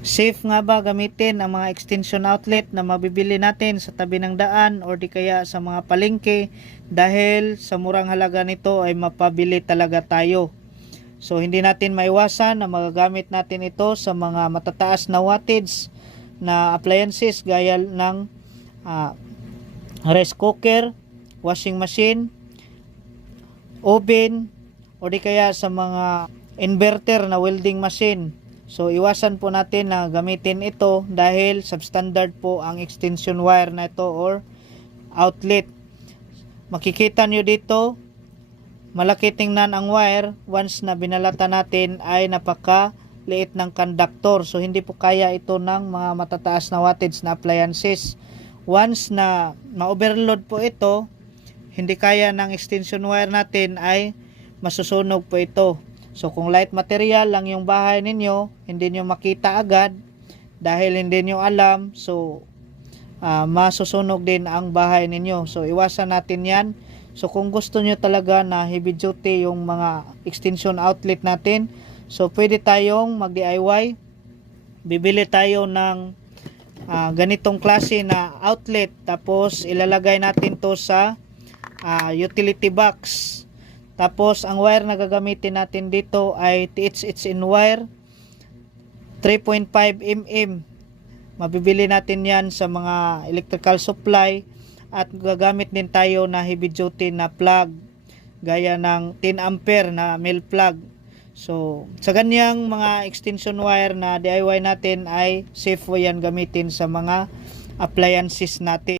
Safe nga ba gamitin ang mga extension outlet na mabibili natin sa tabi ng daan or di kaya sa mga palengke dahil sa murang halaga nito ay mapabili talaga tayo. So hindi natin maiwasan na magagamit natin ito sa mga matataas na wattage na appliances gaya ng ah, rice cooker, washing machine, oven, o di kaya sa mga inverter na welding machine. So iwasan po natin na gamitin ito dahil substandard po ang extension wire na ito or outlet. Makikita nyo dito, malaki tingnan ang wire once na binalata natin ay napaka liit ng conductor. So hindi po kaya ito ng mga matataas na wattage na appliances. Once na ma-overload po ito, hindi kaya ng extension wire natin ay masusunog po ito. So kung light material lang yung bahay ninyo, hindi nyo makita agad dahil hindi nyo alam, so ah, masusunog din ang bahay ninyo. So iwasan natin yan. So kung gusto nyo talaga na heavy duty yung mga extension outlet natin, so pwede tayong mag-DIY. Bibili tayo ng ah, ganitong klase na outlet tapos ilalagay natin to sa ah, utility box. Tapos ang wire na gagamitin natin dito ay THHN wire 3.5 mm. Mabibili natin 'yan sa mga electrical supply at gagamit din tayo na heavy duty na plug gaya ng 10 ampere na mil plug. So, sa ganyang mga extension wire na DIY natin ay safe yan gamitin sa mga appliances natin.